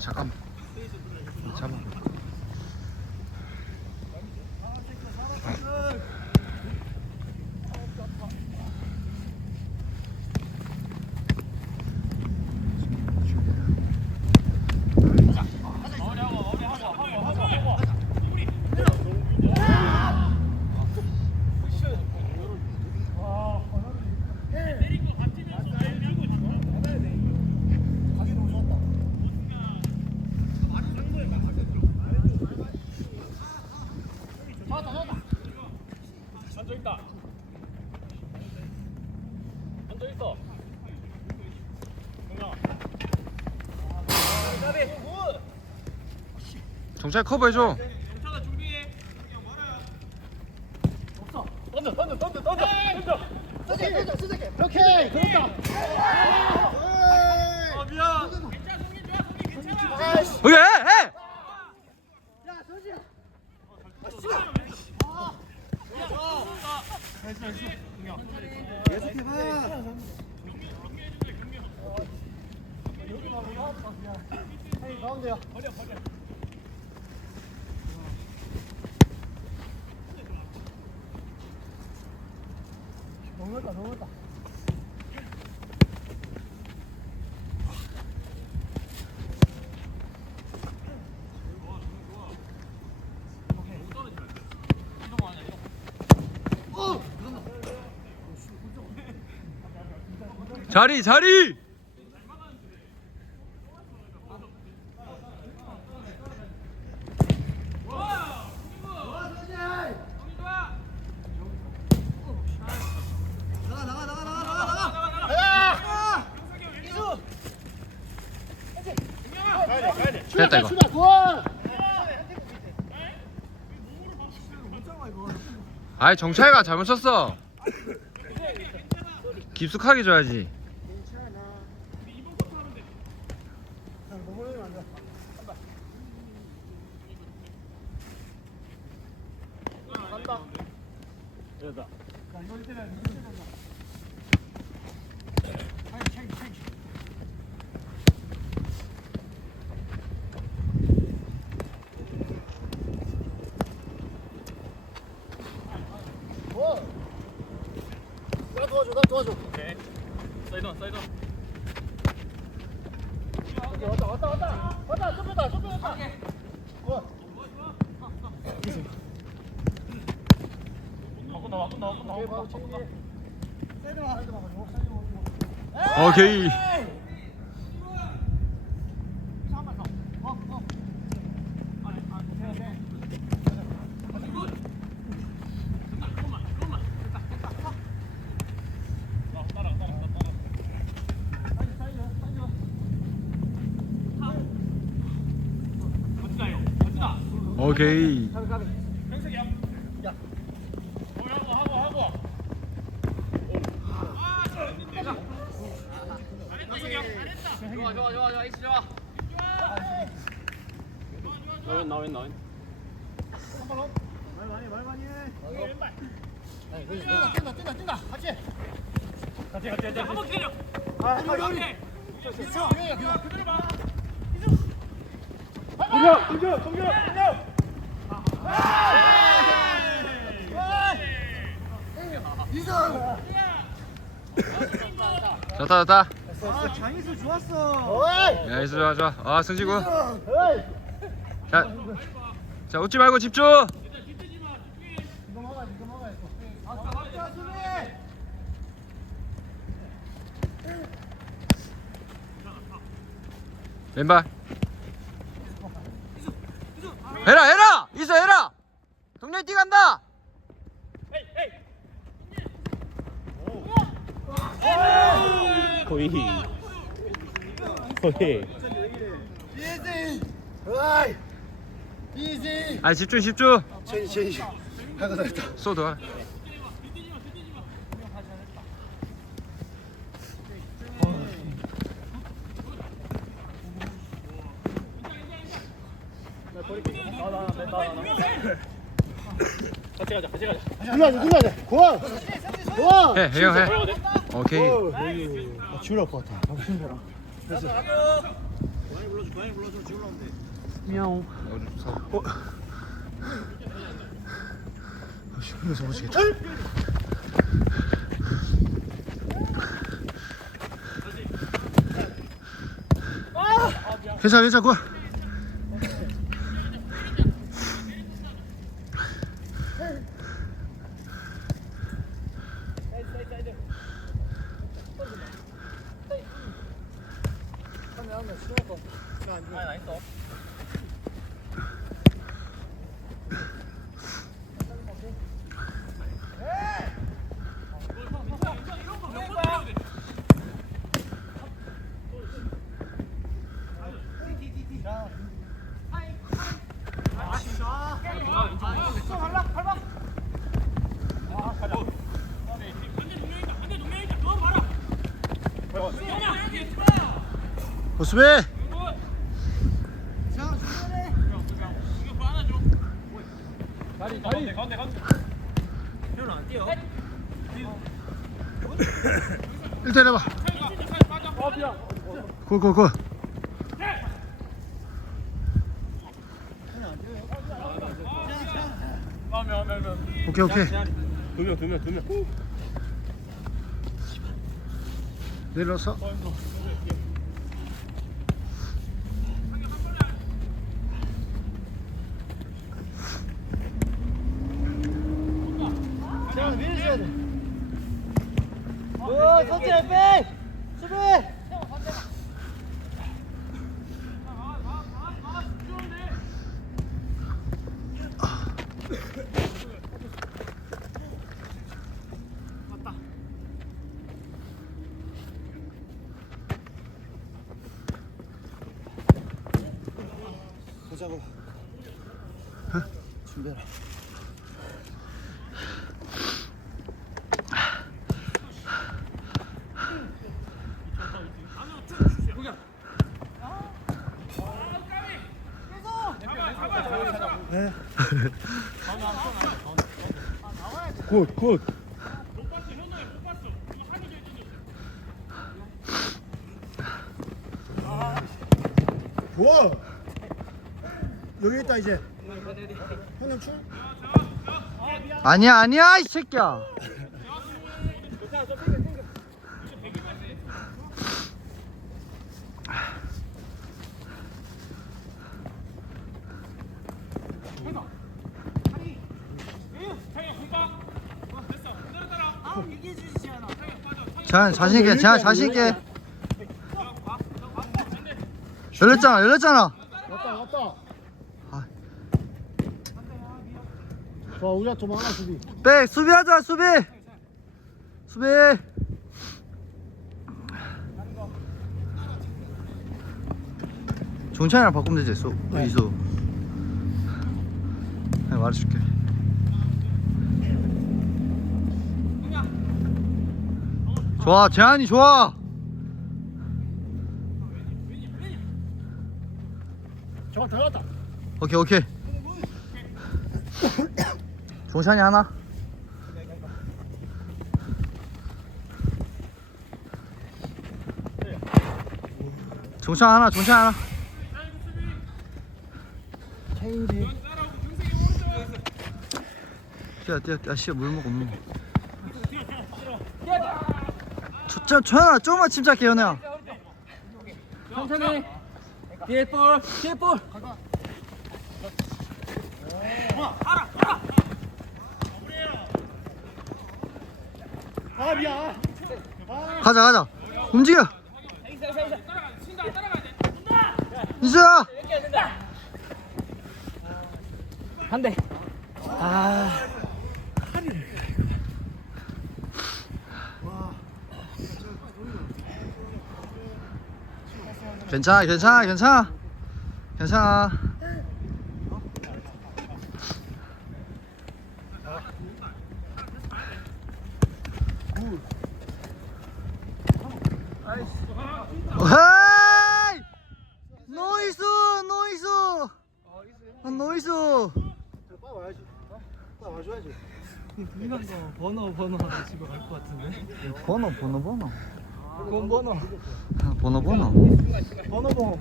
잠깐만. 잡아 앉아 있다. 앉아 있어. 동영. 정찰 커버해줘 정찬아 준비해. 던져 던져 던져 던져 던져. 오케이 그렇다 아 미안. 괜찮아 송이 좋아 송이 괜찮아. 오케이 해! 가운데요 넘었다 넘었다 자리 자리! 됐다 이거. 아이 정찰가 잘못 쳤어. 깊숙하게 줘야지 여자. 굿. 나 도와줘 나 도와줘 오케이. 사이드 사이드. 왔다 왔다 왔다 왔다 좁혔다 좁혔다 굿 바꾼다 바꾼다 바꾼다 오케이 바꾼다 바로 바꾼다. 체크 사이드만 사이드만 가지고 사이드만 가지고 오케이. 오케이, 오케이. 아, 따라 따라 따라 따라. 사이드, 사이드, 사이드. 멋지다요. 멋지다. 오케이 가비, 가비. 맹석이 형. 야. 거기 하고 하고 하고. 아, 잘했는데. 맹석이 형. 잘했다. 좋아 좋아 좋아 좋아. 이치 좋아. 나윈 나윈 나윈. 말 많이, 말 많이 해. 뛴다, 뛴다, 뛴다, 뛴다. 같이. 같이 같이 같이. 한번 때려. 아, 우리, 우리. 있어, 그래, 그래. 그대로 봐. 동경, 동경, 동경, 동경. 이성. 좋다 좋다 아, 장희수 좋았어. 어이. 야 이수 좋아 좋아 아 승지구 어이. 자, 자 웃지 말고 집중. 아, 수비. 왼발 해라 해라 이수 해라 동네 뛰간다 거의 거의 이지. 어이. 이지. 아 집중 집중 체인지, 체인지. 할거 다 했다. 쏘도 같이 가자 같이 가자 눌러야 돼, 눌러야 돼. 고원. 고원. 해 해영 해 오케이 아, 지울 것 같아. 하고 싶은 거랑. 됐어. 고양이 불러줘 고양이 불러줘 지금 미야옹. 어? 아씨, 여기서 못치겠다 괜찮아, 괜찮아, 굿. 호수 비! 일단 해봐. 굿굿굿. 오케이 오케이. 두명 두명 두명 내려서. 자, 밀어줘야 돼. 오, 선제 백! 수비! 보자고. 준비해라. 굿 굿. 좋아. 여기 있다 이제. 형님 출. 아니야 아니야 이 새끼야. 자 자신 있게 자 자신 있게. 열렸잖아 열렸잖아. 왔다 왔다. 아. 좋아 우리가 좀 많아 수비. 백 수비하자 수비. 수비. 종찬이랑 바꾸면 되지 수 네. 이수. 내가 말해줄게. 좋아 재한이 좋아. 저거 들어갔다. 오케이 오케이. 종찬이 하나. 종찬 하나 종찬 하나. 체인지. 뛰어 뛰어 뛰어 씨물 먹어 물 먹어. 저, 저, 조금만 침착해 연애야. 천천히. 뒤에 볼 뒤에 볼. 아. 가자 가자. 움직여. 이수야! 한대 괜찮아 괜찮아 괜찮아. 괜찮아. 헤이! 노이스 노이스 아, 노이스 와줘야지. 이거 번호 번호 집에 갈 것 같은데. 번호 번호 번호 그건 번호. 번호 번호. 번호 번호.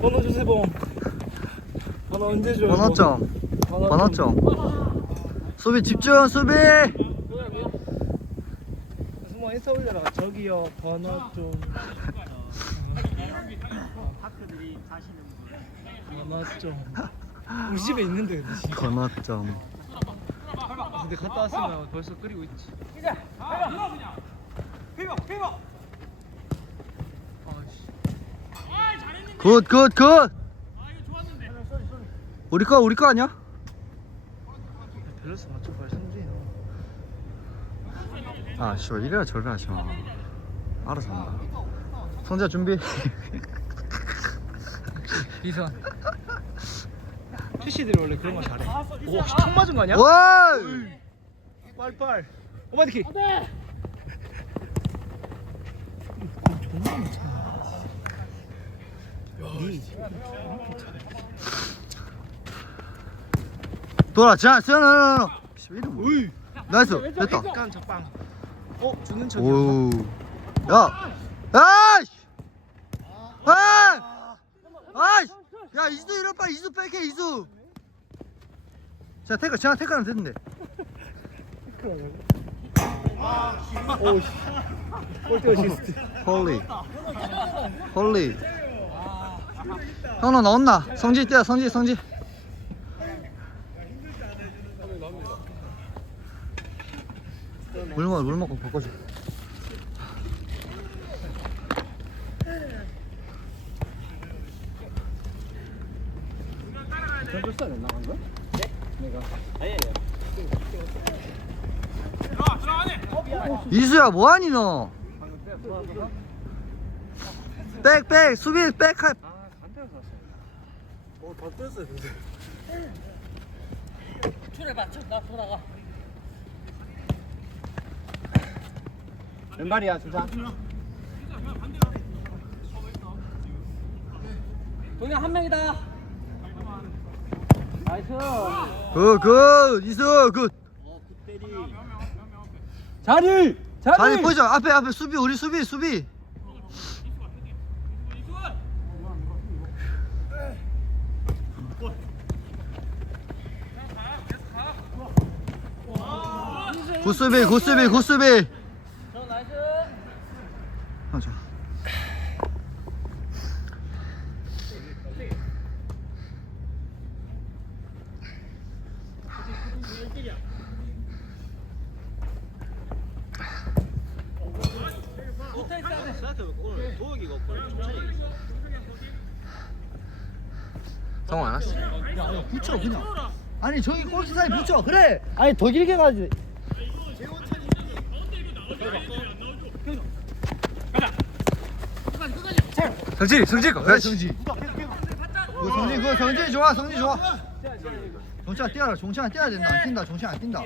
번호 주세요 번호 언제 줘요? 번호점. 번호 번호점. 수비 집중 수비! 숨어 인사 올려라. 저기요 번호 좀. 번호 좀 우리 집에 있는데. 번호점. 근데 갔다 왔으면 벌써 끓이고 있지 굿 굿 굿. 우리 거 우리 거 아니야? 밸런스 맞춰 빨리 성준이 너아 씨발 이래라 저래라 하지 마 알아서 한다. 성재야 준비. 비선. 피시들이 원래 그런 거 잘해. 오총 맞은 거 아니야? 와 빨빨 오마디키 돌아 자 이름 뭐야? 나이스 됐다. 약간 적방. 어? 주는 척 오우 야 아이씨. 아. 아이씨. 야 이수 이럴 바 이수 뺄게 이수. 자 태클 제가 태클 하면 됐는데 오씨. 골대 어시스트. 홀리. 홀리. 현우 나온나? 성지 뛰어 성지 성지 물 먹어 물 먹고 바꿔줘 전조사 안 나간 거야? 내가 이수야 뭐하니 너? 백백 수비 백할 아 반대로 샀어 어다 뗐어요 근데 왼발이야 준상 동현 한 명이다. 나이스. 굿굿 이수 굿. 자리 자리! 보자 앞에 앞에 수비 우리 수비 수비. 굿수비 굿수비 굿수비 성공 안 왔어? 야 붙여 그냥. 아니 저기 골키 사이 붙여. 그래. 아니 더 길게 가지. 성진 성진 거. 그래 그 성진 그 성진 좋아 성진 좋아. 정치아 뛰어라. 정치아 뛰어야 된다. 안 뛴다. 정치아 안 뛴다.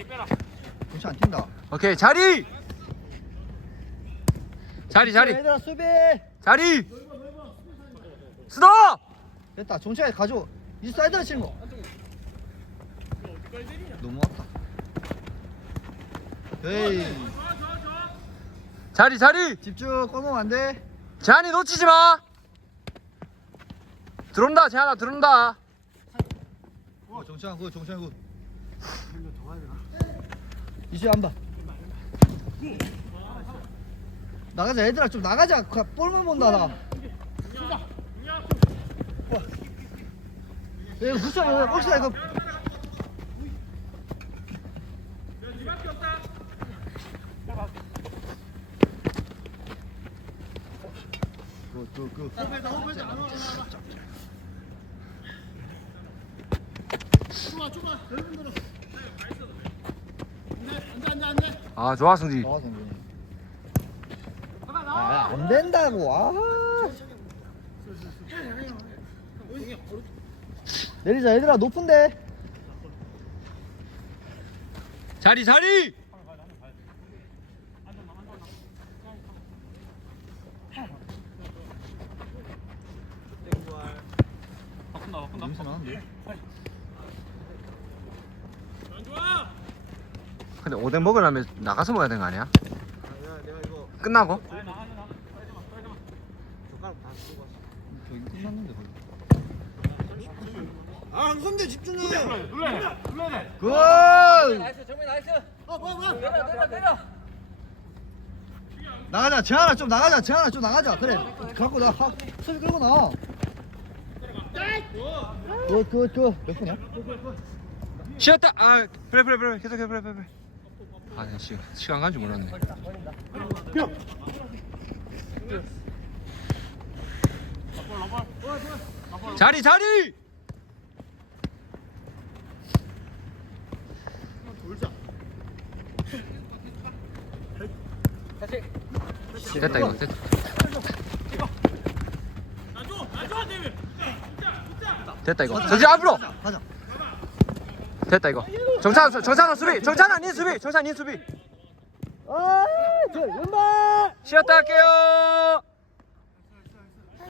정치아 안 뛴다. 오케이 자리! 자리 자리. 얘들아 수비. 자리! 스톱 됐다. 정치아 가져. 이 사이드로 치는 거. 너무 왔다 에이. 자리 자리! 집중. 꺼놓으면 안돼. 재한이 놓치지 마! 들어온다 재한아 들어온다. 어, 정치아 굿 정치아 굿. 이슈 한봐. 나가자 얘들아. 좀 나가자. 가- 볼만 본다 나 야, 이거 붙여 이거 이거 아 좋아 승지 아, 성준이. 아, 안 된다고. 아. 내리자 얘들아 높은데. 자리 자리. 근데 오뎅 먹으려면 나가서 먹어야 되는 거 아니야? 끝나고? 저기 끝났는데 거의. 아 황성대 집중해 눌러야 돼 눌러야 돼 굿 나이스 정민 나이스 어 뭐야 뭐야 때려 때려 때려 나가자 재환아 좀 나가자 재환아 좀 나가자 그래 갖고 나 하, 수비 끌고 나와 굿 굿 굿 몇 분이야? 쉬었다. 아, 그래 그래 그래. 계속 그래 그래 그래. 아, 내 시간 시간 간줄 몰랐네. 자리 자리. 됐다 이거 됐다. 됐다 이거. 저지 앞으로. 가자, 됐다 이거. 정찬 정찬 수비. 정찬아 니 수비. 정찬 니 수비. 아, 저 왼발 쉬었다 할게요.